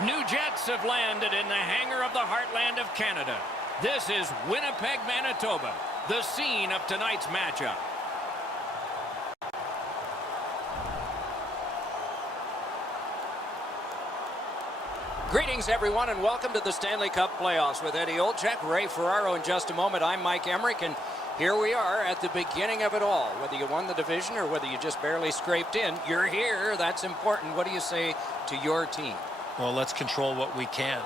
New jets have landed in the hangar of the heartland of Canada. This is Winnipeg, Manitoba, the scene of tonight's matchup. Greetings, everyone, and welcome to the Stanley Cup playoffs with Eddie Olczyk, Ray Ferraro in just a moment. I'm Mike Emmerich, and here we are at the beginning of it all. Whether you won the division or whether you just barely scraped in, you're here. That's important. What do you say to your team? Well, let's control what we can.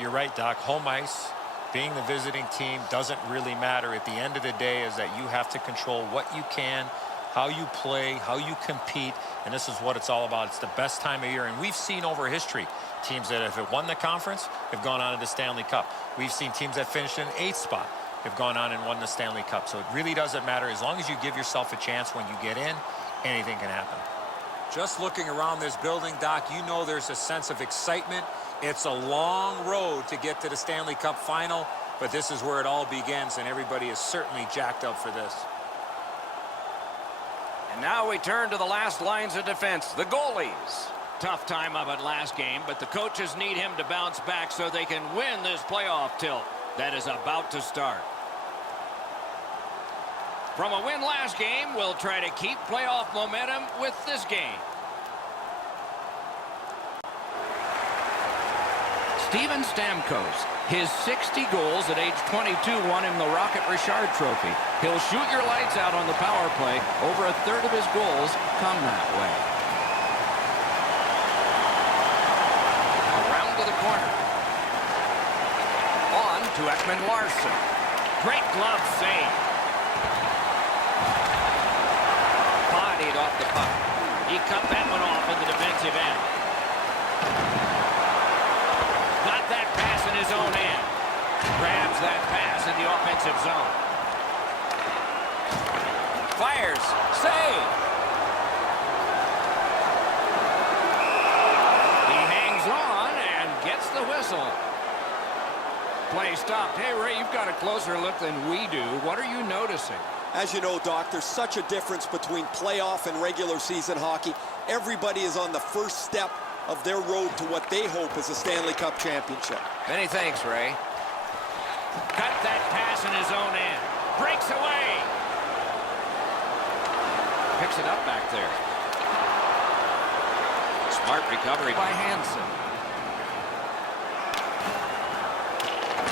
You're right, Doc. Home ice, being the visiting team, doesn't really matter. At the end of the day is that you have to control what you can, how you play, how you compete, and this is what it's all about. It's the best time of year, and we've seen over history teams that have won the conference have gone on to the Stanley Cup. We've seen teams that finished in 8th spot have gone on and won the Stanley Cup. So it really doesn't matter. As long as you give yourself a chance when you get in, anything can happen. Just looking around this building, Doc, you know there's a sense of excitement. It's a long road to get to the Stanley Cup final, but this is where it all begins, and everybody is certainly jacked up for this. And now we turn to the last lines of defense, the goalies. Tough time of it last game, but the coaches need him to bounce back so they can win this playoff tilt that is about to start. From a win last game, we'll try to keep playoff momentum with this game. Steven Stamkos, his 60 goals at age 22 won him the Rocket Richard Trophy. He'll shoot your lights out on the power play. Over a third of his goals come that way. Around to the corner. On to Ekman-Larsson. Great glove save. Bodied off the puck. He cut that one off in the defensive end. Got that pass in his own end. Grabs that pass in the offensive zone. Fires. Save. He hangs on and gets the whistle. Play stopped. Hey, Ray, you've got a closer look than we do. What are you noticing? As you know, Doc, there's such a difference between playoff and regular season hockey. Everybody is on the first step of their road to what they hope is a Stanley Cup championship. Many thanks, Ray. Cut that pass in his own end. Breaks away. Picks it up back there. Smart recovery by Hansen.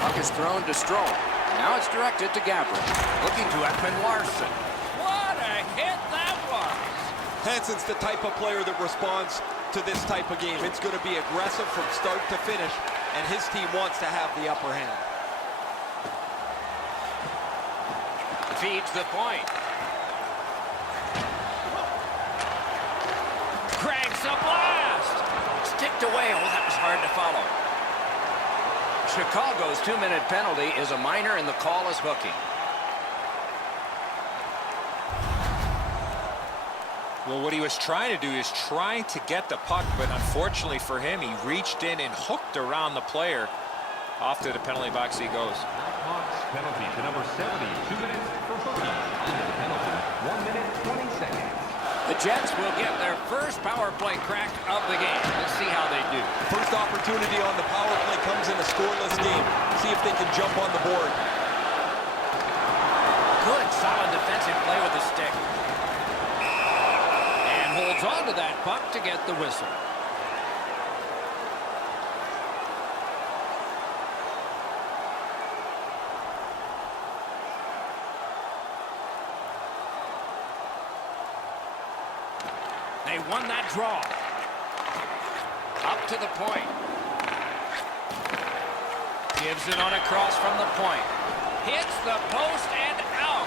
Puck is thrown to Strome. Now it's directed to Gabriel. Looking to Ekman-Larsson. What a hit that was! Hansen's the type of player that responds to this type of game. It's going to be aggressive from start to finish, and his team wants to have the upper hand. Feeds the point. Cranks a blast! Sticked away. Oh, that was hard to follow. Chicago's 2-minute penalty is a minor, and the call is hooking. Well, what he was trying to do is trying to get the puck, but unfortunately for him, he reached in and hooked around the player. Off to the penalty box he goes. Blackhawks penalty to number 70, 2 minutes for hooking. Penalty, 1 minute, 20 seconds. The Jets will get their first power play crack of the game. Let's see how they do. First opportunity on the power play comes in a scoreless game. See if they can jump on the board. Good, solid defensive play with the stick. And holds on to that puck to get the whistle. They won that draw. Up to the point. Gives it on a cross from the point. Hits the post and out.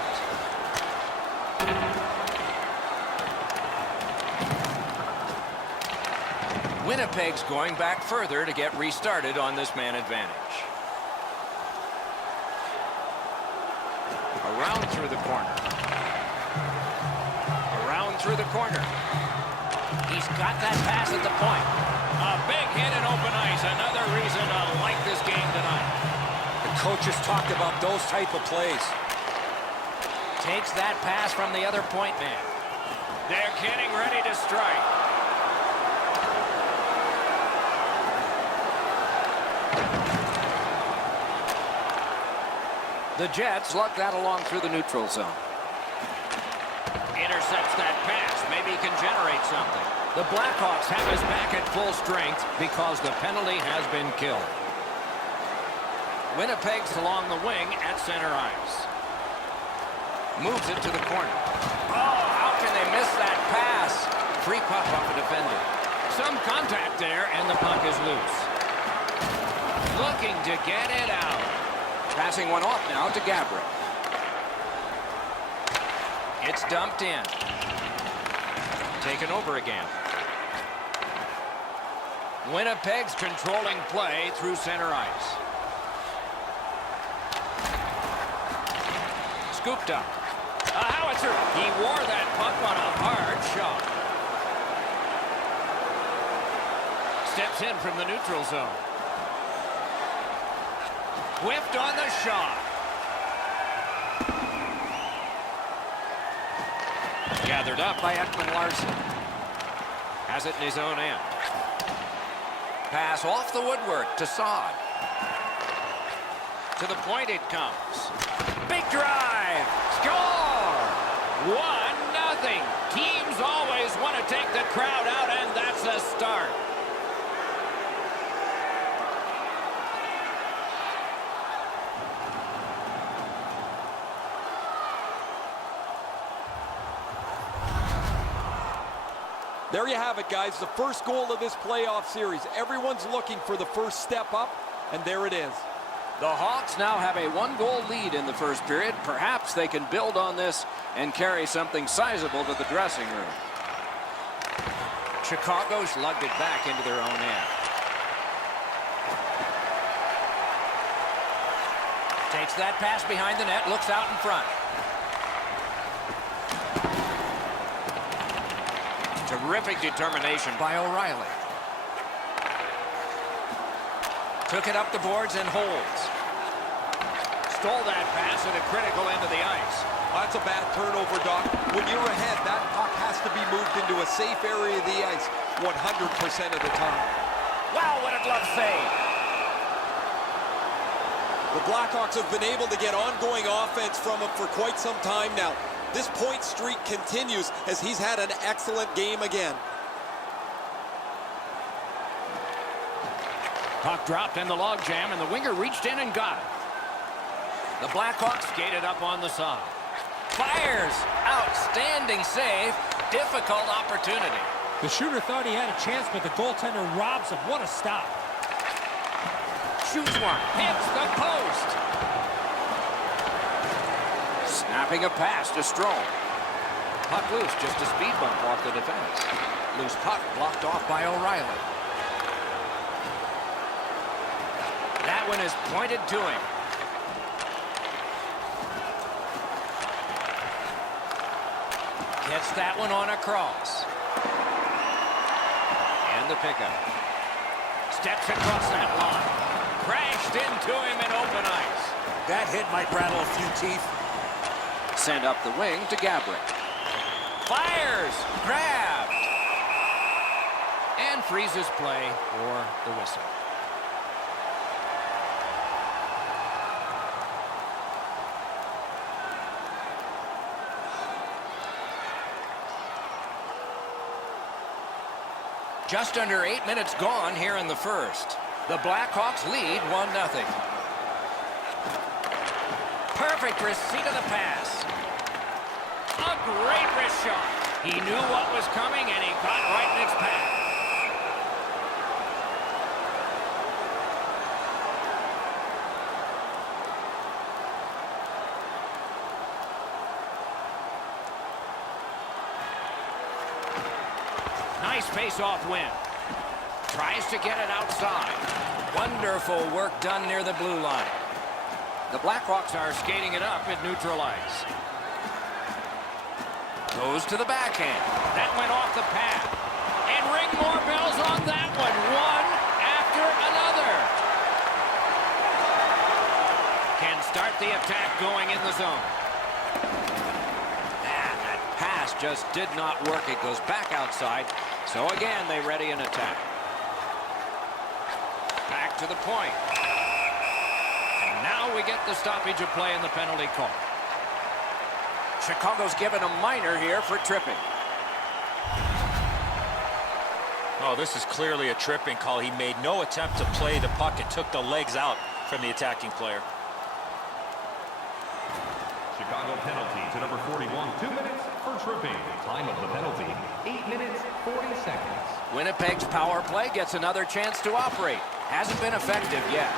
Winnipeg's going back further to get restarted on this man advantage. Around through the corner. Around through the corner. He's got that pass at the point. A big hit in open ice. Another reason to like this game tonight. The coaches talked about those type of plays. Takes that pass from the other point man. They're getting ready to strike. The Jets lug that along through the neutral zone. Intercepts that pass. Maybe he can generate something. The Blackhawks have his back at full strength because the penalty has been killed. Winnipeg's along the wing at center ice. Moves it to the corner. Oh, how can they miss that pass? Free puck off a defender. Some contact there, and the puck is loose. Looking to get it out. Passing one off now to Gabrick. It's dumped in. Taken over again. Winnipeg's controlling play through center ice. Scooped up. A howitzer. He wore that puck on a hard shot. Steps in from the neutral zone. Whiffed on the shot. Gathered up by Ekman Larson. Has it in his own end. Pass off the woodwork to Saad. To the point it comes. Big drive. Score! 1-0. Teams always want to take the crowd out, and that's a start. There you have it, guys. The first goal of this playoff series. Everyone's looking for the first step up, and there it is. The Hawks now have a 1-goal lead in the first period. Perhaps they can build on this and carry something sizable to the dressing room. Chicago's lugged it back into their own end. Takes that pass behind the net, looks out in front. Terrific determination by O'Reilly. Took it up the boards and holds. Stole that pass at a critical end of the ice. That's a bad turnover, Doc. When you're ahead, that puck has to be moved into a safe area of the ice 100% of the time. Wow, what a glove save. The Blackhawks have been able to get ongoing offense from him for quite some time now. This point streak continues as he's had an excellent game again. Puck dropped in the logjam, and the winger reached in and got it. The Blackhawks skated up on the side. Fires! Outstanding save. Difficult opportunity. The shooter thought he had a chance, but the goaltender robs him. What a stop. Shoots one. Hits the post. Snapping a pass to Strome. Puck loose, just a speed bump off the defense. Loose puck blocked off by O'Reilly. That one is pointed to him. Gets that one on a cross. And the pickup. Steps across that line. Crashed into him in open ice. That hit might rattle a few teeth. Sent up the wing to Gabrick. Fires! Grabbed! And freezes play for the whistle. Just under 8 minutes gone here in the first. The Blackhawks lead 1-0. Perfect receipt of the pass. A great wrist shot. He knew what was coming, and he got right in its path. Nice face-off win. Tries to get it outside. Wonderful work done near the blue line. The Blackhawks are skating it up at neutral ice. Goes to the backhand. That went off the pad. And ring more bells on that one. One after another. Can start the attack going in the zone. And that pass just did not work. It goes back outside. So again, they ready an attack. Back to the point. And now we get the stoppage of play in the penalty call. Chicago's given a minor here for tripping. Oh, this is clearly a tripping call. He made no attempt to play the puck and took the legs out from the attacking player. Chicago penalty to number 41, 2 minutes for tripping. Time of the penalty, 8 minutes, 40 seconds. Winnipeg's power play gets another chance to operate. Hasn't been effective yet.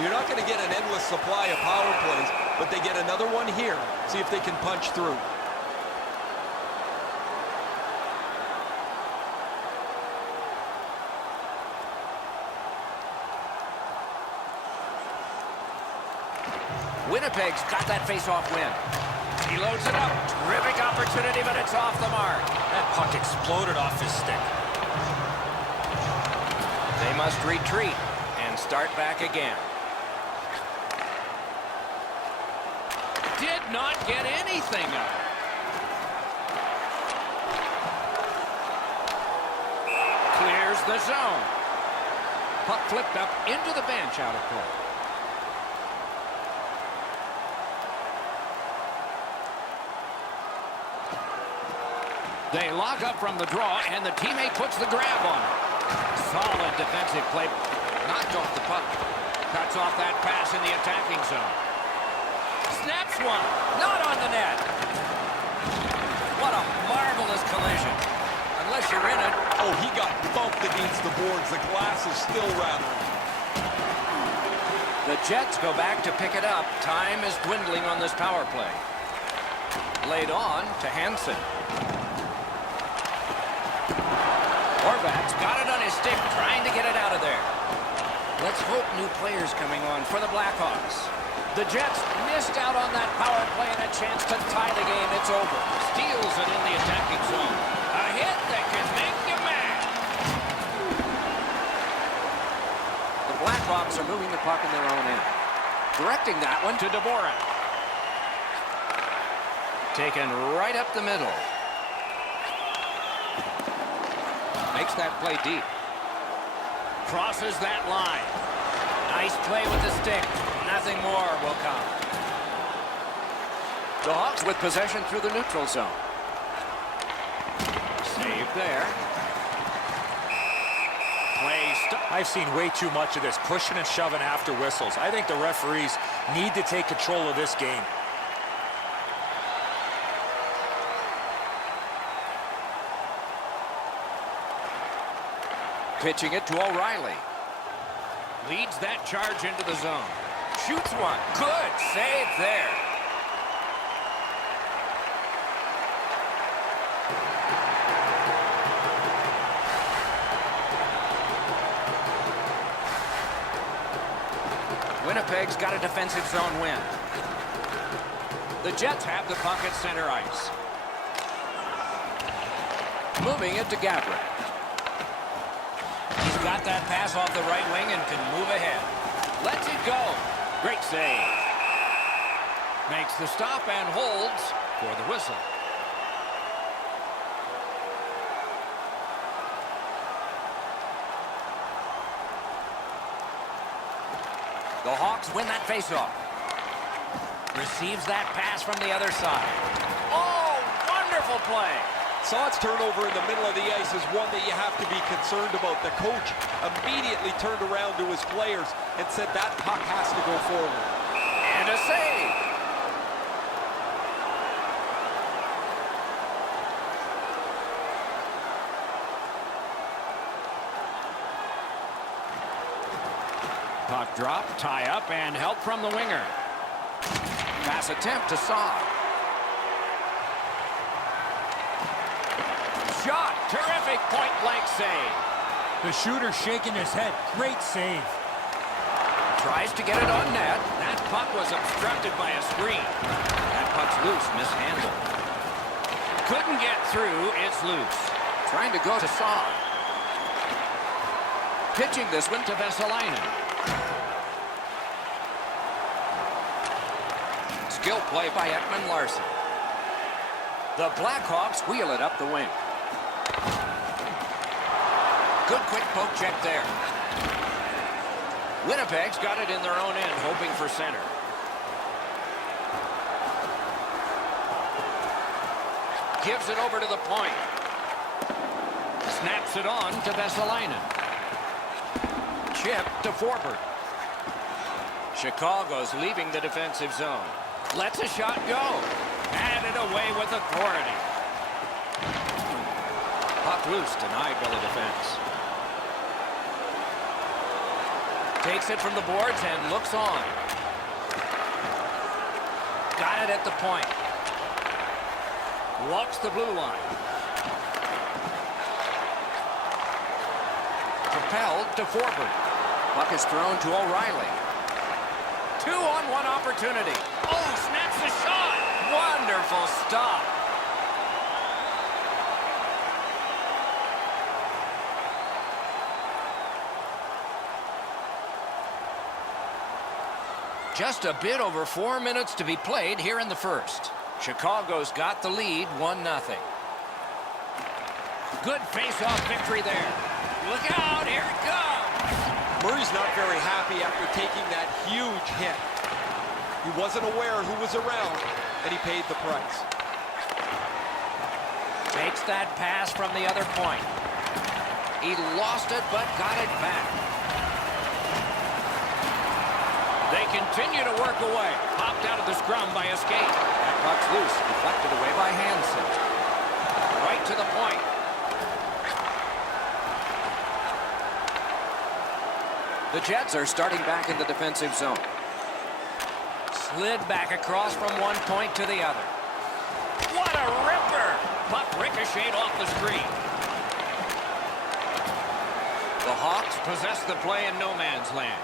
You're not going to get an endless supply of power plays, but they get another one here. See if they can punch through. Winnipeg's got that face-off win. He loads it up. Terrific opportunity, but it's off the mark. That puck exploded off his stick. They must retreat and start back again. Did not get anything up. Clears the zone. Puck flipped up into the bench, out of play. They lock up from the draw, and the teammate puts the grab on it. Solid defensive play. Knocked off the puck. Cuts off that pass in the attacking zone. Snaps one. Not on the net. What a marvelous collision. Unless you're in it. Oh, he got bumped against the boards. The glass is still rattling. The Jets go back to pick it up. Time is dwindling on this power play. Laid on to Hansen. Horvat's got it on his stick, trying to get it out of there. Let's hope new players coming on for the Blackhawks. The Jets missed out on that power play and a chance to tie the game. It's over. Steals it in the attacking zone. A hit that can make you mad. The Blackhawks are moving the puck in their own end. Directing that one to Dvorak. Taken right up the middle. Makes that play deep. Crosses that line. Nice play with the stick. Nothing more will come. The Hawks with possession through the neutral zone. Save there. Play I've seen way too much of this, pushing and shoving after whistles. I think the referees need to take control of this game. Pitching it to O'Reilly. Leads that charge into the zone. Shoots one. Good save there. Winnipeg's got a defensive zone win. The Jets have the puck at center ice. Moving it to Gabriel. He's got that pass off the right wing and can move ahead. Lets it go. Great save. Makes the stop and holds for the whistle. The Hawks win that faceoff. Receives that pass from the other side. Oh, wonderful play. Saad's turnover in the middle of the ice is one that you have to be concerned about. The coach immediately turned around to his players and said that puck has to go forward. And a save. Puck drop, tie up, and help from the winger. Pass attempt to Saad. Shot. Terrific point-blank save. The shooter shaking his head. Great save. Tries to get it on net. That puck was obstructed by a screen. That puck's loose, mishandled. Couldn't get through. It's loose. Trying to go to Saad. Pitching this one to Vesalainen. Skill play by Ekman Larson. The Blackhawks wheel it up the wing. Good quick poke check there. Winnipeg's got it in their own end, hoping for center. Gives it over to the point. Snaps it on to Vesalainen. Chip to Forbert. Chicago's leaving the defensive zone. Lets a shot go. And it away with authority. Puck loose, denied by the defense. Takes it from the boards and looks on. Got it at the point. Walks the blue line. Propelled to Forbert. Puck is thrown to O'Reilly. 2-on-1 opportunity. Oh, snaps the shot. Wonderful stop. Just a bit over 4 minutes to be played here in the first. Chicago's got the lead, 1-0. Good face-off victory there. Look out, here it comes. Murray's not very happy after taking that huge hit. He wasn't aware who was around, and he paid the price. Takes that pass from the other point. He lost it, but got it back. They continue to work away. Popped out of the scrum by a skate. That puck's loose, deflected away by Hansen. Right to the point. The Jets are starting back in the defensive zone. Slid back across from one point to the other. What a ripper! Puck ricocheted off the screen. The Hawks possess the play in no man's land.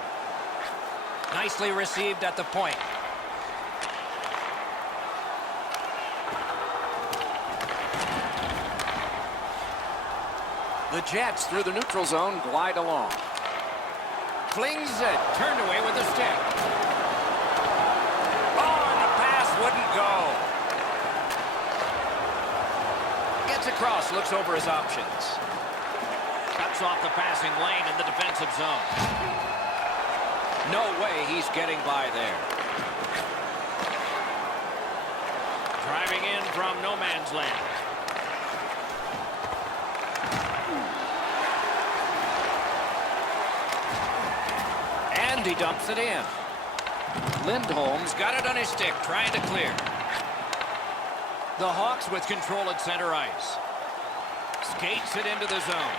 Nicely received at the point. The Jets through the neutral zone glide along. Flings it, turned away with a stick. Oh, and the pass wouldn't go. Gets across, looks over his options. Cuts off the passing lane in the defensive zone. No way he's getting by there. Driving in from no man's land. And he dumps it in. Lindholm's got it on his stick, trying to clear. The Hawks with control at center ice. Skates it into the zone.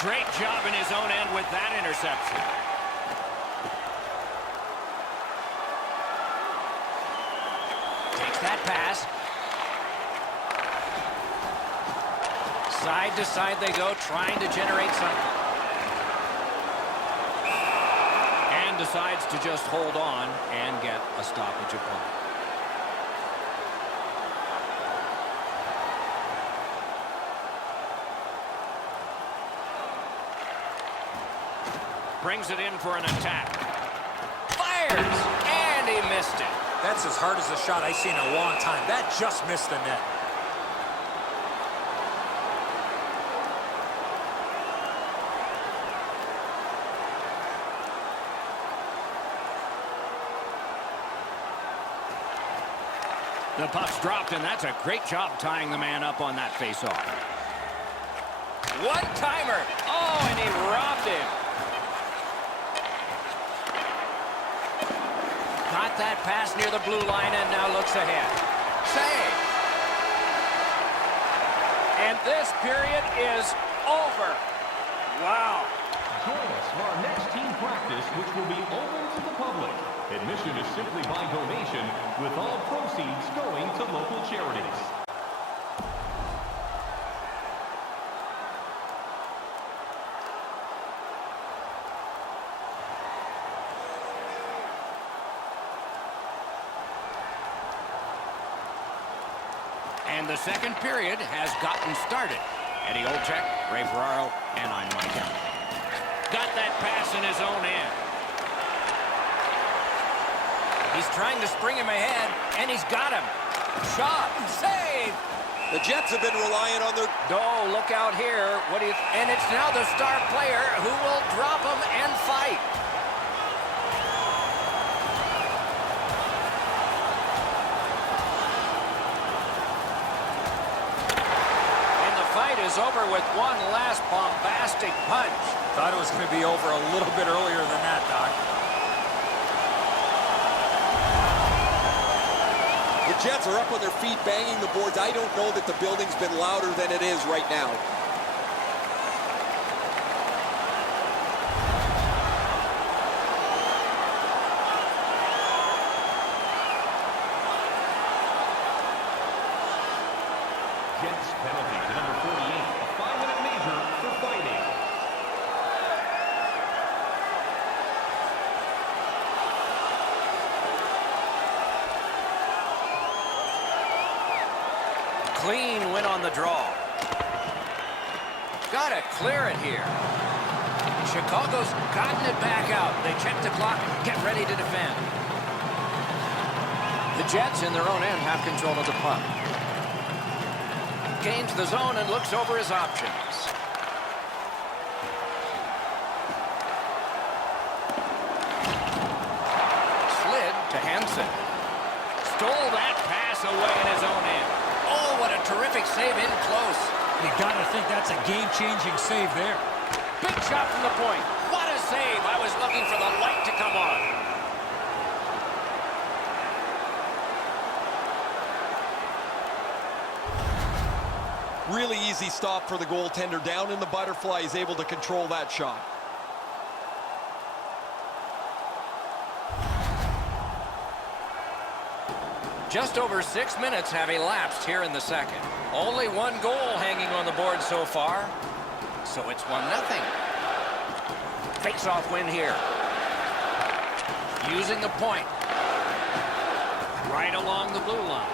Great job in his own end with that interception. Takes that pass. Side to side they go, trying to generate something. And decides to just hold on and get a stoppage of play. Brings it in for an attack. Fires! And he missed it. That's as hard as a shot I've seen in a long time. That just missed the net. The puck's dropped, and that's a great job tying the man up on that faceoff. One-timer! Oh, and he robbed him. Got that pass near the blue line and now looks ahead. Save! And this period is over. Wow. Join us for our next team practice, which will be open to the public. Admission is simply by donation, with all proceeds going to local charities. And the second period has gotten started. Eddie Olczyk, Ray Ferraro, and I'm Mike Emrick. Got that pass in his own end. He's trying to spring him ahead, and he's got him. Shot, save. The Jets have been relying on their... Oh, look out here. What do you... And it's now the star player who will drop him and fight. is over with one last bombastic punch. Thought it was going to be over a little bit earlier than that, Doc. The Jets are up on their feet, banging the boards. I don't know that the building's been louder than it is right now. Jets penalty to number 48, a 5-minute major for fighting. Clean win on the draw. Gotta clear it here. Chicago's gotten it back out. They check the clock, get ready to defend. The Jets in their own end have control of the puck. Gains the zone and looks over his options. Slid to Hansen. Stole that pass away in his own end. Oh, what a terrific save in close. You got to think that's a game-changing save there. Big shot from the point. What a save. I was looking for the light to come on. Really easy stop for the goaltender. Down in the butterfly, he's able to control that shot. Just over 6 minutes have elapsed here in the second. Only one goal hanging on the board so far. So it's 1-0. Face-off win here. Using the point. Right along the blue line.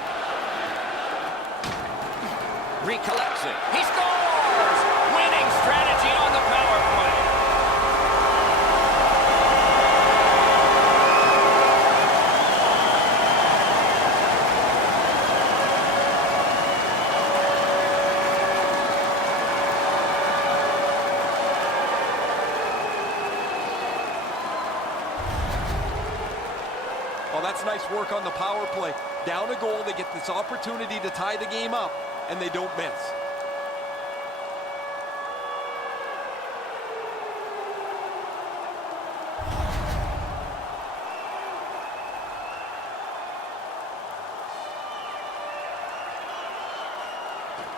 Recollects it. He scores! Winning strategy on the power play. Well, that's nice work on the power play. Down a goal, they get this opportunity to tie the game up, and they don't miss.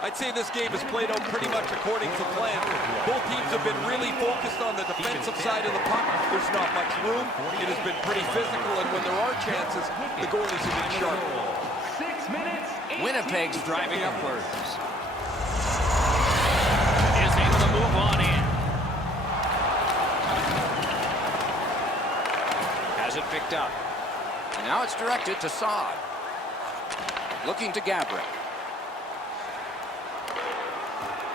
I'd say this game has played out pretty much according to plan. Both teams have been really focused on the defensive side of the puck. There's not much room. It has been pretty physical, and when there are chances, the goalies have been sharp. 6 minutes. Winnipeg's driving upwards. Is able to move on in. Has it picked up. And now it's directed to Saad. Looking to Gabriel.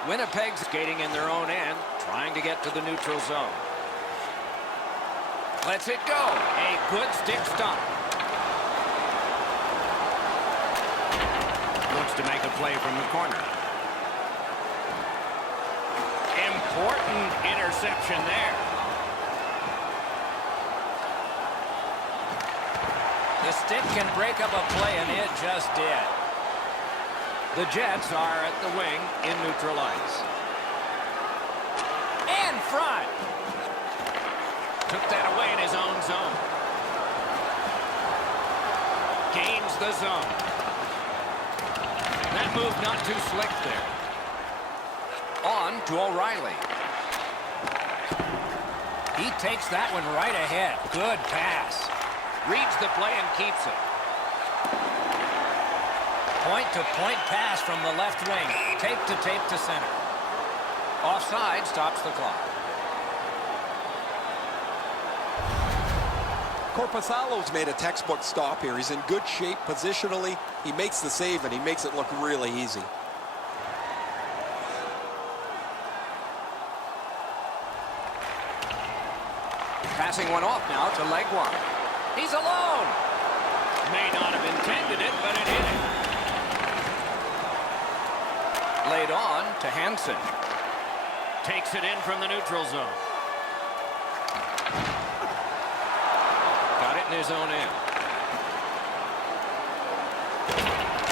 Winnipeg skating in their own end, trying to get to the neutral zone. Lets it go. A good stick stop. Looks to make a play from the corner. Important interception there. The stick can break up a play, and it just did. The Jets are at the wing in neutral ice. In front. Took that away in his own zone. Gains the zone. That move not too slick there. On to O'Reilly. He takes that one right ahead. Good pass. Reads the play and keeps it. Point-to-point pass from the left wing. Tape to center. Offside stops the clock. Korpisalo's made a textbook stop here. He's in good shape positionally. He makes the save, and he makes it look really easy. Passing one off now to Legwand. He's alone. May not have intended it, but it hit him. Laid on to Hansen. Takes it in from the neutral zone. Got it in his own end.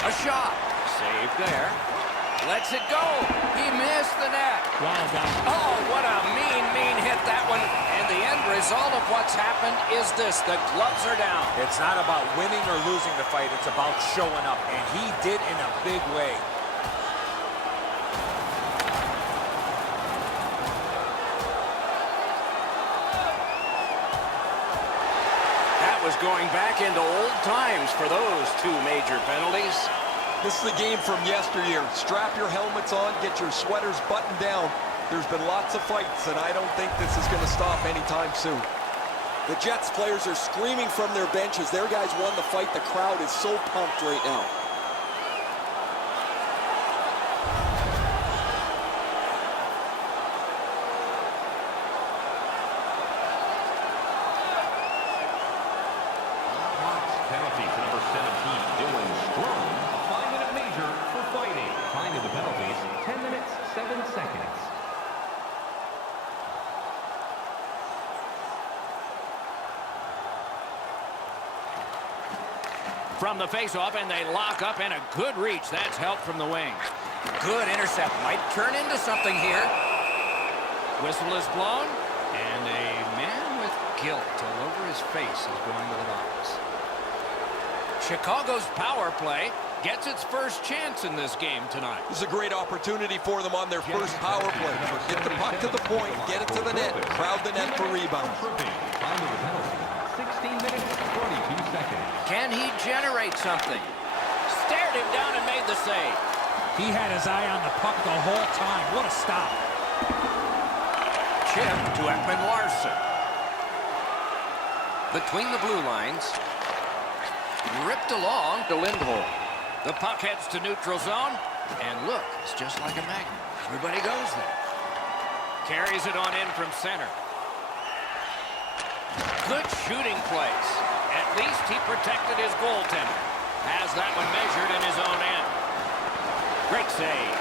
A shot. Saved there. Lets it go. He missed the net. Wow, Doc. Oh, what a mean hit that one. And the end result of what's happened is this. The gloves are down. It's not about winning or losing the fight. It's about showing up, and he did in a big way. That was going back into old times for those two major penalties. This is the game from yesteryear. Strap your helmets on, get your sweaters buttoned down. There's been lots of fights, and I don't think this is going to stop anytime soon. The Jets players are screaming from their benches. Their guys won the fight. The crowd is so pumped right now. Penalty to number 17, Dylan Strome. A 5-minute major for fighting. Time of the penalties, 10 minutes, 7 seconds. From the face-off, and they lock up, and a good reach. That's help from the wings. Good intercept. Might turn into something here. Whistle is blown, and a man with guilt all over his face is going to the box. Chicago's power play gets its first chance in this game tonight. This is a great opportunity for them on their first power play. Get the puck to the point, get it to the net, crowd the net for rebounds. Time of the penalty, 16 minutes, 22 seconds. Can he generate something? Stared him down and made the save. He had his eye on the puck the whole time. What a stop. Chip to Ekman Larson. Between the blue lines. Ripped along to Lindholm. The puck heads to neutral zone. And look, it's just like a magnet. Everybody goes there. Carries it on in from center. Good shooting place. At least he protected his goaltender. Has that one measured in his own end. Great save.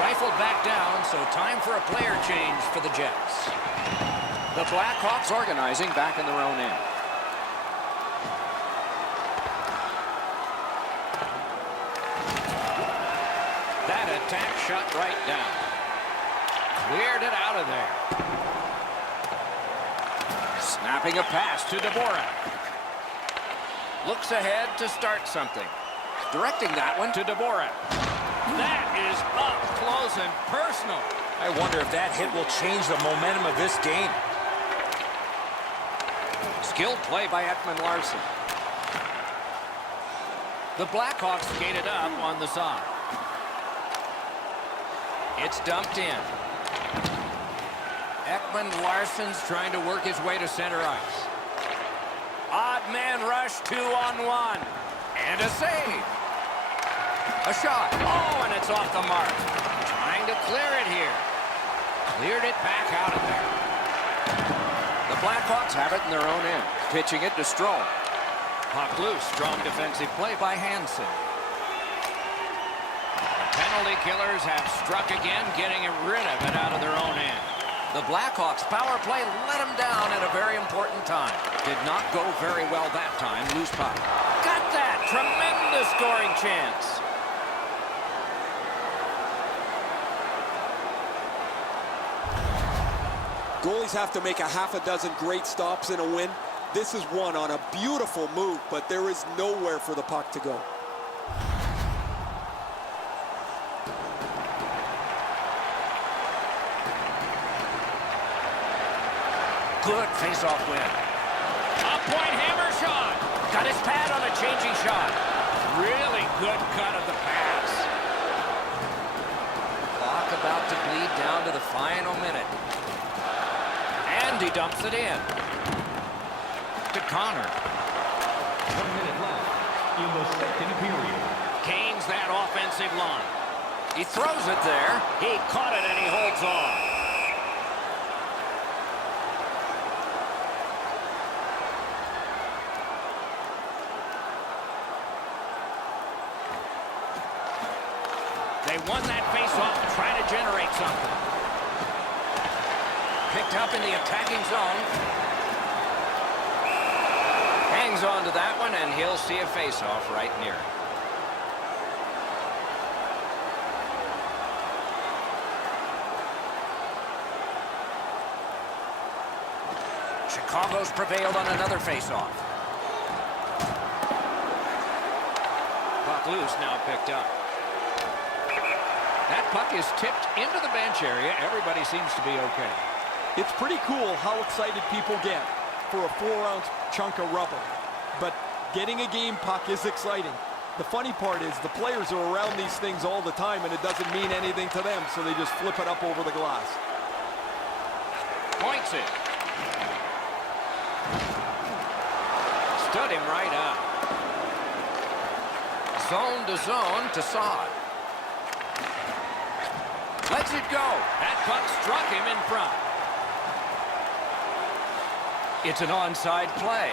Rifled back down, so time for a player change for the Jets. The Blackhawks organizing back in their own end. That attack shut right down. Cleared it out of there. Snapping a pass to Dvorak. Looks ahead to start something. Directing that one to Dvorak. That is up close and personal. I wonder if that hit will change the momentum of this game. Skilled play by Ekman Larson. The Blackhawks skated up on the side. It's dumped in. Ekman Larson's trying to work his way to center ice. Odd man rush, 2-on-1. And a save. A shot. Oh, and it's off the mark. Trying to clear it here. Cleared it back out of there. The Blackhawks have it in their own end. Pitching it to Strome. Puck loose. Strong defensive play by Hansen. Penalty killers have struck again, getting rid of it out of their own end. The Blackhawks power play let them down at a very important time. Did not go very well that time. Loose puck. Got that! Tremendous scoring chance. Goalies have to make a half a dozen great stops in a win. This is one on a beautiful move, but there is nowhere for the puck to go. Good face-off win. Up-point hammer shot. Got his pad on a changing shot. Really good cut of the pass. Clock about to bleed down to the final minute. And he dumps it in. To Connor. 1 minute left in the second period. Gains that offensive line. He throws it there. He caught it and he holds on. They won that face-off, trying to generate something. Picked up in the attacking zone. Hangs on to that one, and he'll see a face-off right near him. Chicago's prevailed on another faceoff. Puck loose, now picked up. That puck is tipped into the bench area. Everybody seems to be okay. It's pretty cool how excited people get for a 4-ounce chunk of rubber. But getting a game puck is exciting. The funny part is the players are around these things all the time and it doesn't mean anything to them, so they just flip it up over the glass. Points it. Stood him right up. Zone to zone to Saad. Lets it go. That puck struck him in front. It's an onside play.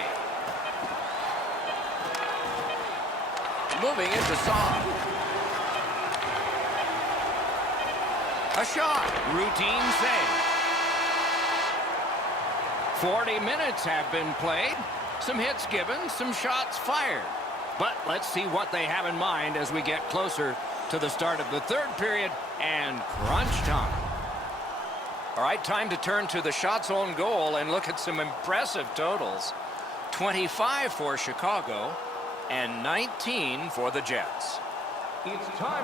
Moving into Saad. A shot. Routine save. 40 minutes have been played. Some hits given, some shots fired. But let's see what they have in mind as we get closer to the start of the third period and crunch time. All right, time to turn to the shots on goal and look at some impressive totals. 25 for Chicago and 19 for the Jets.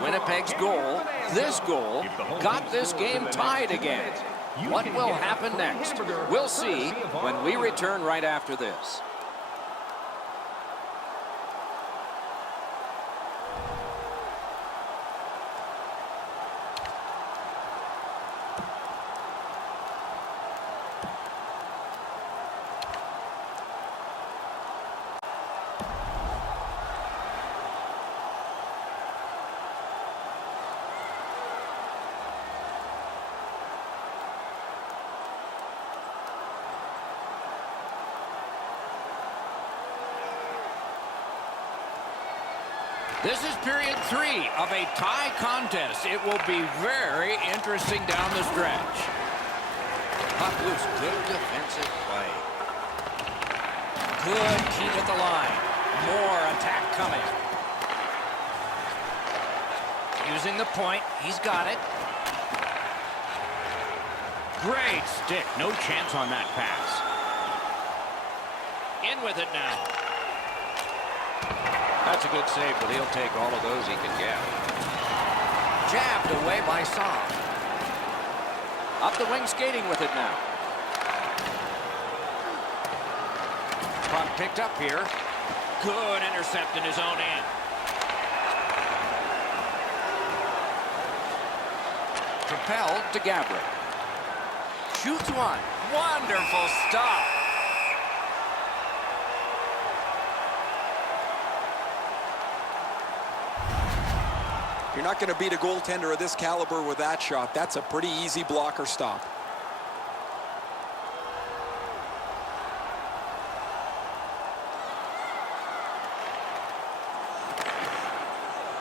Winnipeg's goal, this goal, got this game tied again. What will happen next? We'll see when we return right after this. This is period 3 of a tie contest. It will be very interesting down the stretch. Puck loose. Good defensive play. Good keep at the line. More attack coming. Using the point. He's got it. Great stick. No chance on that pass. In with it now. That's a good save, but he'll take all of those he can get. Jabbed away by Saad. Up the wing skating with it now. Puck picked up here. Good intercept in his own end. Propelled to Gabriel. Shoots one. Wonderful stop. You're not going to beat a goaltender of this caliber with that shot. That's a pretty easy blocker stop.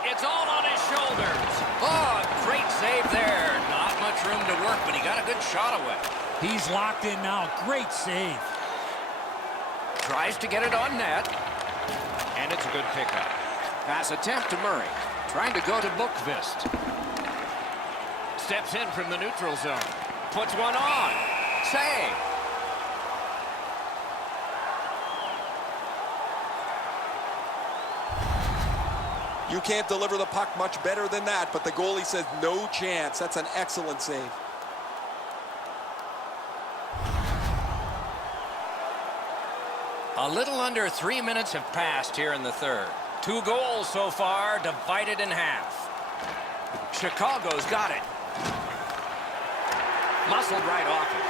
It's all on his shoulders. Oh, great save there. Not much room to work, but he got a good shot away. He's locked in now. Great save. Tries to get it on net. And it's a good pickup. Pass attempt to Murray. Trying to go to Bookvist. Steps in from the neutral zone. Puts one on. Save. You can't deliver the puck much better than that, but the goalie says no chance. That's an excellent save. A little under 3 minutes have passed here in the third. 2 goals so far, divided in half. Chicago's got it. Muscled right off it.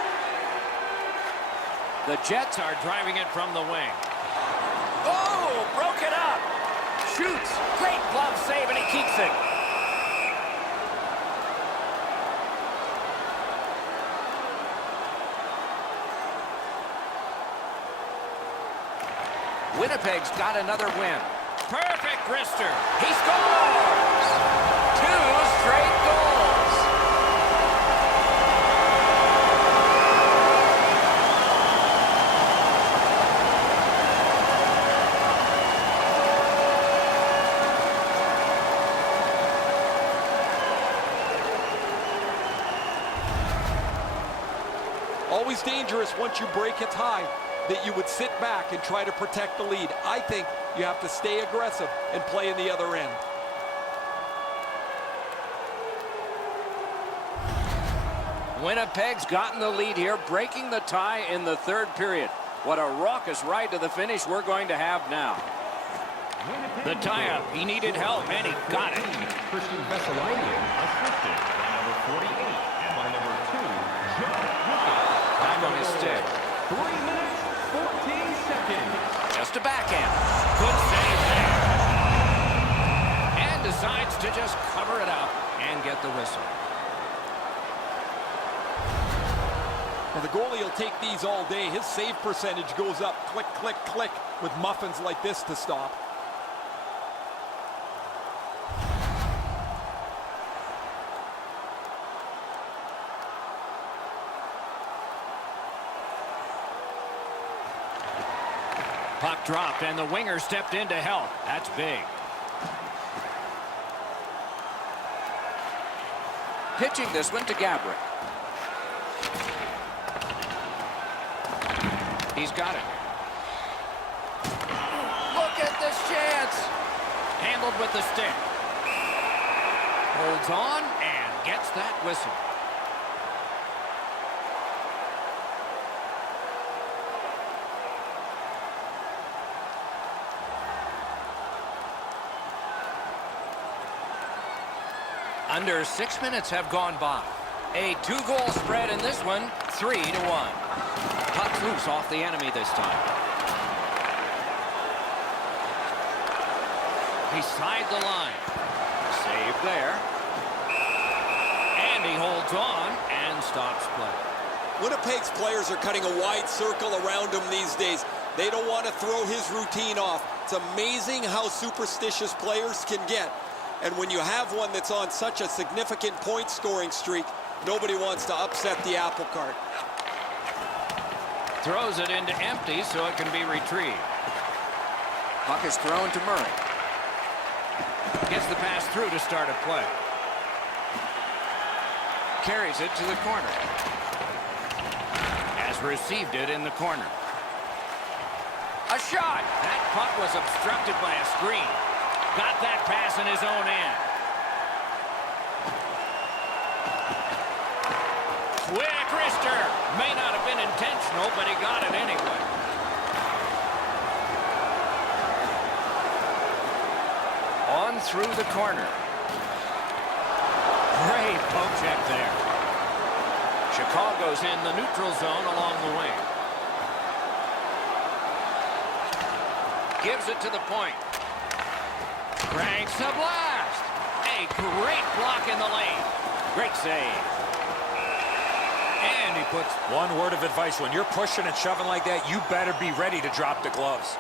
The Jets are driving it from the wing. Oh, broke it up. Shoots. Great glove save, and he keeps it. Winnipeg's got another win. Perfect wrister. He scores! 2 straight goals. Always dangerous once you break a tie. that you would sit back and try to protect the lead. I think you have to stay aggressive and play in the other end. Winnipeg's gotten the lead here, breaking the tie in the third period. What a raucous ride to the finish we're going to have now. The tie-up, he needed help, and he got it. Christian Vesalainen assisted by number 48 and by number 2, Joe Wickett. Time on his stick. 3 minutes, 14 seconds. Just a backhand. Good save there. And decides to just cover it up and get the whistle. Well, the goalie will take these all day. His save percentage goes up, click, click, click, with muffins like this to stop. Puck dropped, and the winger stepped in to help. That's big. Pitching this one to Gabrick. He's got it. Look at this chance. Handled with the stick. Holds on and gets that whistle. Under 6 minutes have gone by. A 2-goal spread in this one, 3-1. Puck loose off the enemy this time. He side the line. Save there. And he holds on and stops play. Winnipeg's players are cutting a wide circle around him these days. They don't want to throw his routine off. It's amazing how superstitious players can get. And when you have one that's on such a significant point-scoring streak, nobody wants to upset the apple cart. Throws it into empty so it can be retrieved. Puck is thrown to Murray. Gets the pass through to start a play. Carries it to the corner. Has received it in the corner. A shot! That puck was obstructed by a screen. Got that pass in his own end. Quick wrister. May not have been intentional, but he got it anyway. On through the corner. Great poke check there. Chicago's in the neutral zone along the wing. Gives it to the point. Cranks a blast. A great block in the lane. Great save. And he puts... One word of advice, when you're pushing and shoving like that, you better be ready to drop the gloves.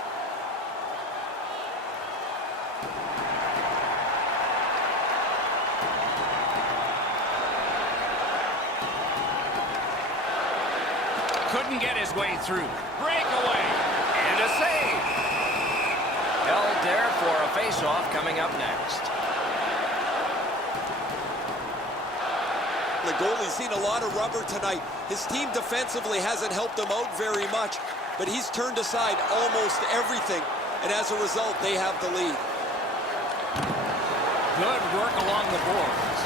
Couldn't get his way through. Breakaway. And a save. Held there for a face-off coming up next. The goalie's seen a lot of rubber tonight. His team defensively hasn't helped him out very much, but he's turned aside almost everything, and as a result, they have the lead. Good work along the boards.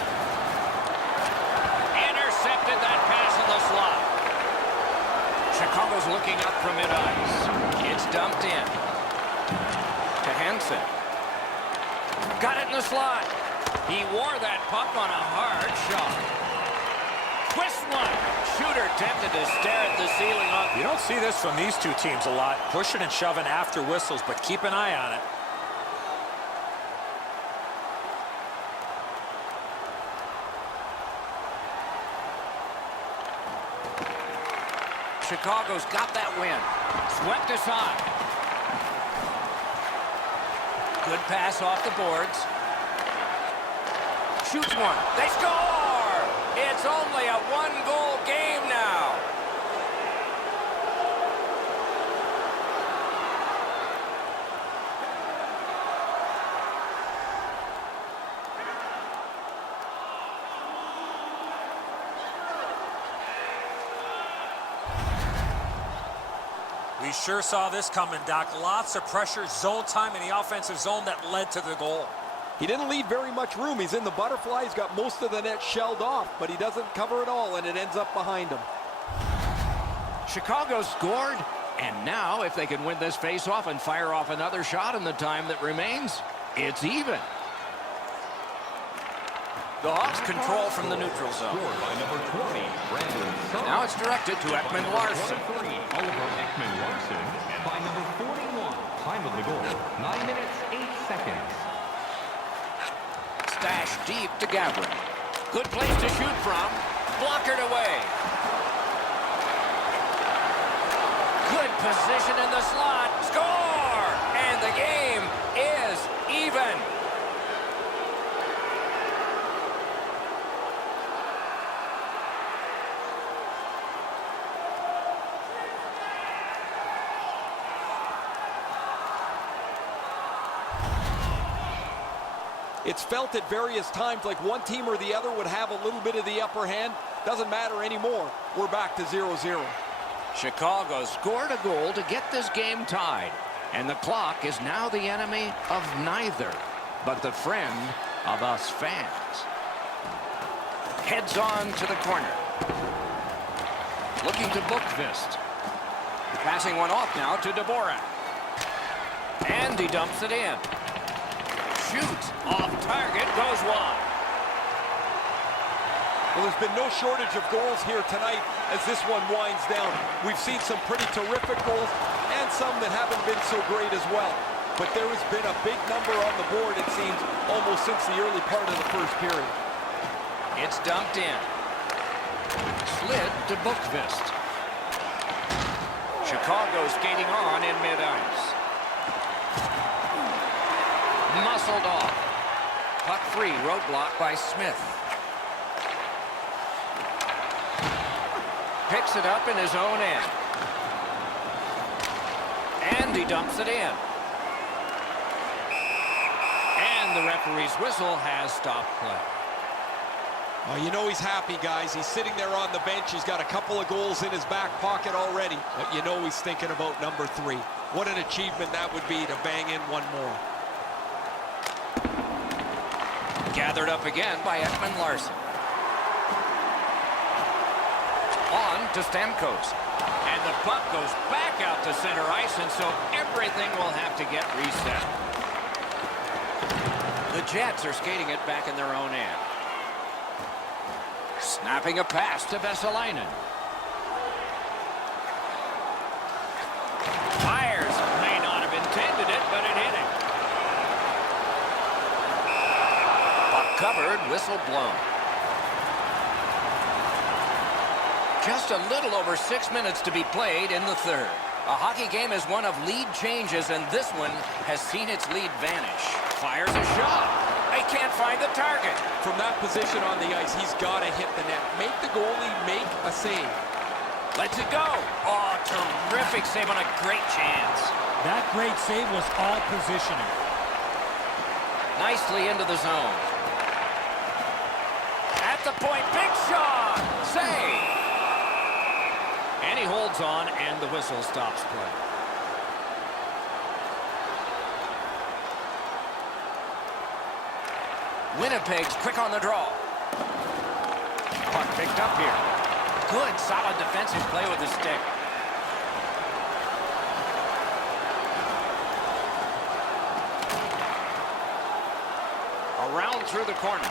Intercepted that pass in the slot. Chicago's looking up from mid-ice. It's dumped in. To Hansen. Got it in the slot. He wore that puck on a hard shot. Twist one. Shooter tempted to stare at the ceiling up. You don't see this from these two teams a lot. Pushing and shoving after whistles, but keep an eye on it. Chicago's got that win. Swept aside. Good pass off the boards. Shoots one. They score! It's only a one-goal game now. We sure saw this coming, Doc. Lots of pressure, zone time in the offensive zone that led to the goal. He didn't leave very much room. He's in the butterfly. He's got most of the net shelled off, but he doesn't cover it all, and it ends up behind him. Chicago scored, and now if they can win this face-off and fire off another shot in the time that remains, it's even. The Hawks control from the neutral zone. By number 20, Brandon Suggs. Now it's directed to Ekman Larsson. 23, Oliver Ekman Larsson. And by number 41, time of the goal, 9 minutes, 8 seconds. Stash deep to Gabriel. Good place to shoot from. Blockered away. Good position in the slot. Score! And the game is even. It's felt at various times like one team or the other would have a little bit of the upper hand. Doesn't matter anymore. We're back to 0-0. Chicago scored a goal to get this game tied. And the clock is now the enemy of neither, but the friend of us fans. Heads on to the corner. Looking to Bookvist. Passing one off now to Dvorak. And he dumps it in. Shoots off target, goes wide. Well, there's been no shortage of goals here tonight as this one winds down. We've seen some pretty terrific goals and some that haven't been so great as well. But there has been a big number on the board, it seems, almost since the early part of the first period. It's dumped in. Slid to Bookvist. Chicago skating on in mid-ice. Muscled off. Puck free, roadblock by Smith. Picks it up in his own end. And he dumps it in. And the referee's whistle has stopped play. Oh, you know he's happy, guys. He's sitting there on the bench. He's got a couple of goals in his back pocket already. But you know he's thinking about number 3. What an achievement that would be to bang in one more. Gathered up again by Ekman Larsson. On to Stamkos. And the puck goes back out to center ice, and so everything will have to get reset. The Jets are skating it back in their own end. Snapping a pass to Vesalainen. Fires. May not have intended it, but it hit him. Covered, whistle blown. Just a little over 6 minutes to be played in the third. A hockey game is one of lead changes, and this one has seen its lead vanish. Fires a shot. They can't find the target. From that position on the ice, he's got to hit the net. Make the goalie make a save. Lets it go. Oh, terrific save on a great chance. That great save was all positioning. Nicely into the zone. At the point, big shot! Save! And he holds on, and the whistle stops play. Winnipeg's quick on the draw. Puck picked up here. Good, solid defensive play with the stick. Around through the corner.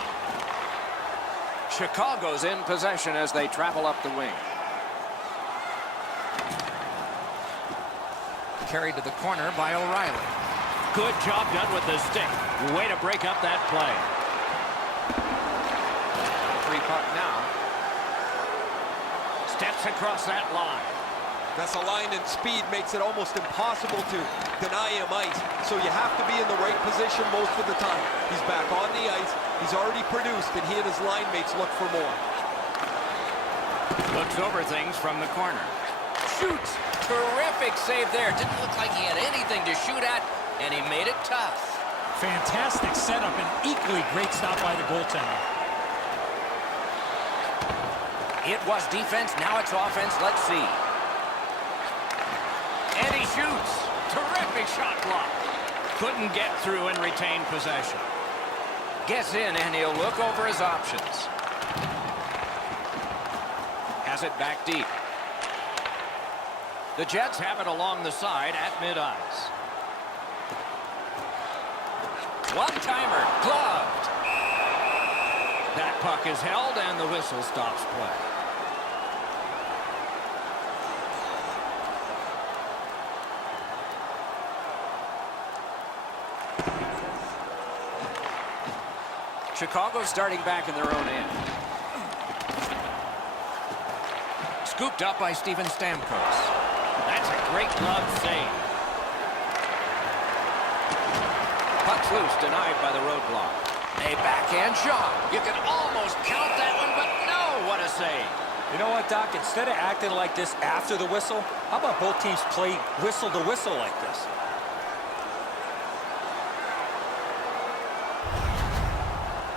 Chicago's in possession as they travel up the wing. Carried to the corner by O'Reilly. Good job done with the stick. Way to break up that play. Free puck now. Steps across that line. Vesalainen's speed makes it almost impossible to deny him ice. So you have to be in the right position most of the time. He's back on the ice. He's already produced, and he and his line mates look for more. Looks over things from the corner. Shoots. Terrific save there. Didn't look like he had anything to shoot at, and he made it tough. Fantastic setup and equally great stop by the goaltender. It was defense, now it's offense. Let's see. And he shoots. Terrific shot block. Couldn't get through and retain possession. Gets in, and he'll look over his options. Has it back deep. The Jets have it along the side at mid-ice. One-timer, gloved. That puck is held, and the whistle stops play. Chicago starting back in their own end. Scooped up by Steven Stamkos. That's a great glove save. Puck's loose, denied by the roadblock. A backhand shot. You can almost count that one, but no, what a save. You know what, Doc? Instead of acting like this after the whistle, how about both teams play whistle to whistle like this?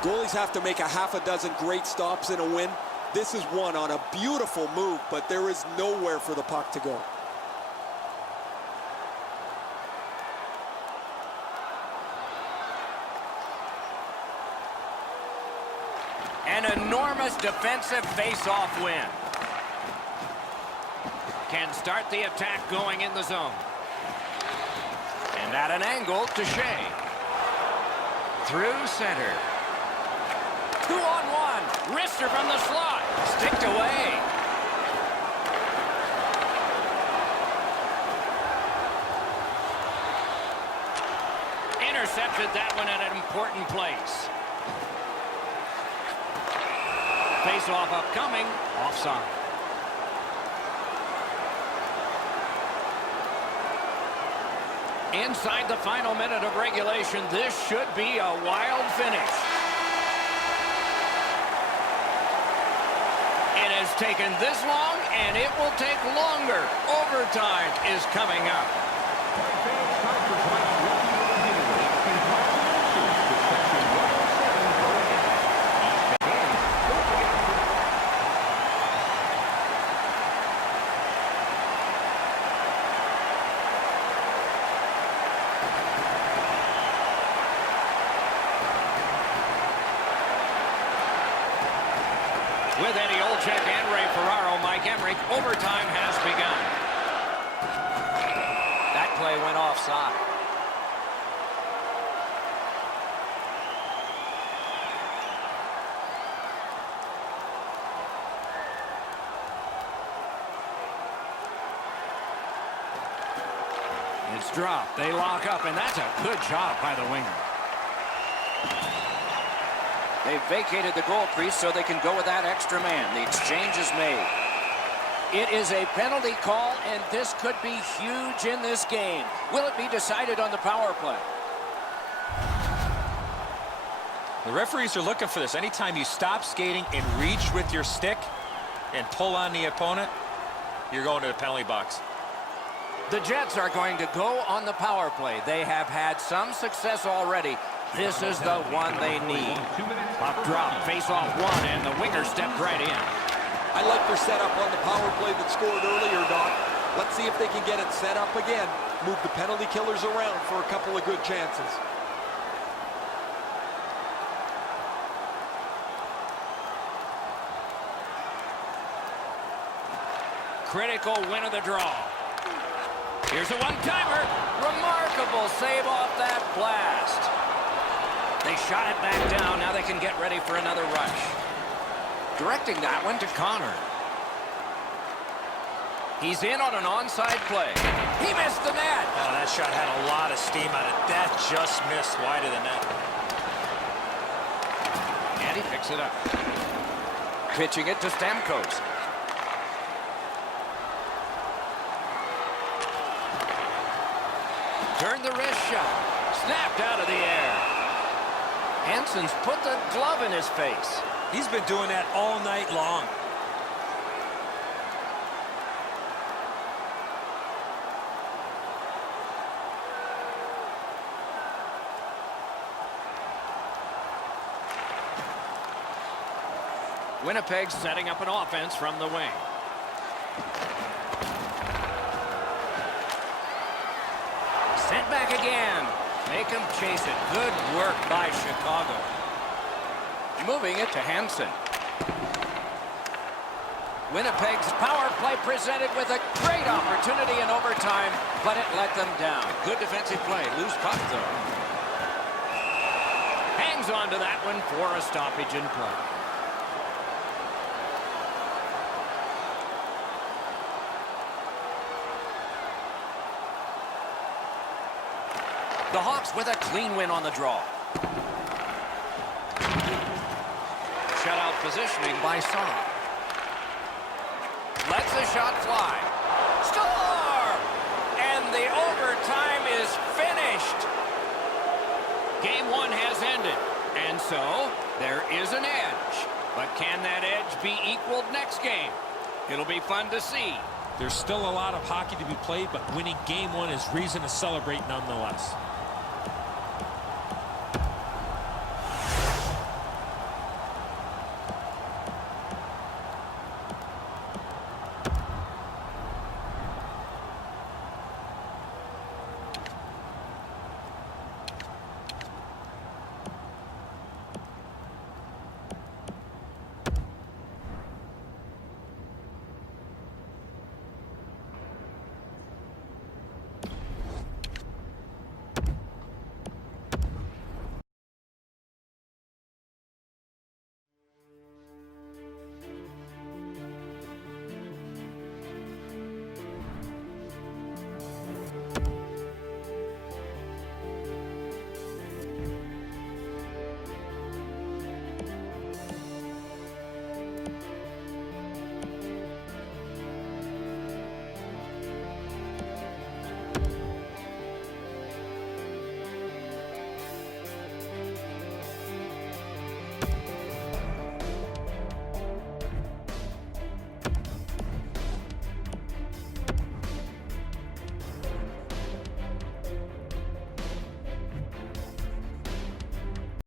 Goalies have to make a half a dozen great stops in a win. This is one on a beautiful move, but there is nowhere for the puck to go. An enormous defensive face-off win. Can start the attack going in the zone. And at an angle to Shea. Through center. 2-on-1. Wrister from the slot. Sticked away. Intercepted that one at an important place. Face-off upcoming. Offside. Inside the final minute of regulation, this should be a wild finish. It has taken this long, and it will take longer. Overtime is coming up. With Eddie Olczyk and Ray Ferraro, Mike Emmerich, overtime has begun. That play went offside. It's dropped. They lock up, and that's a good job by the winger. They've vacated the goal crease so they can go with that extra man. The exchange is made. It is a penalty call, and this could be huge in this game. Will it be decided on the power play? The referees are looking for this. Anytime you stop skating and reach with your stick and pull on the opponent, you're going to the penalty box. The Jets are going to go on the power play. They have had some success already. This is the one they need. Puck drop, face-off one, and the winger stepped right in. I like their setup on the power play that scored earlier, Doc. Let's see if they can get it set up again. Move the penalty killers around for a couple of good chances. Critical win of the draw. Here's a one-timer. Remarkable save off that blast. They shot it back down. Now they can get ready for another rush. Directing that one to Connor. He's in on an onside play. He missed the net. Oh, that shot had a lot of steam on it. That just missed wide of the net. And he picks it up. Pitching it to Stamkos. Turned the wrist shot. Snapped out of the air. Hansen's put the glove in his face. He's been doing that all night long. Winnipeg setting up an offense from the wing. back again. Make him chase it. Good work by Chicago. Moving it to Hansen. Winnipeg's power play presented with a great opportunity in overtime, but it let them down. Good defensive play. Loose puck, though. Hangs on to that one for a stoppage in play. The Hawks with a clean win on the draw. Shutout positioning by Saw. Lets the shot fly. Score! And the overtime is finished. Game one has ended. And so, there is an edge. But can that edge be equaled next game? It'll be fun to see. There's still a lot of hockey to be played, but winning game one is reason to celebrate nonetheless.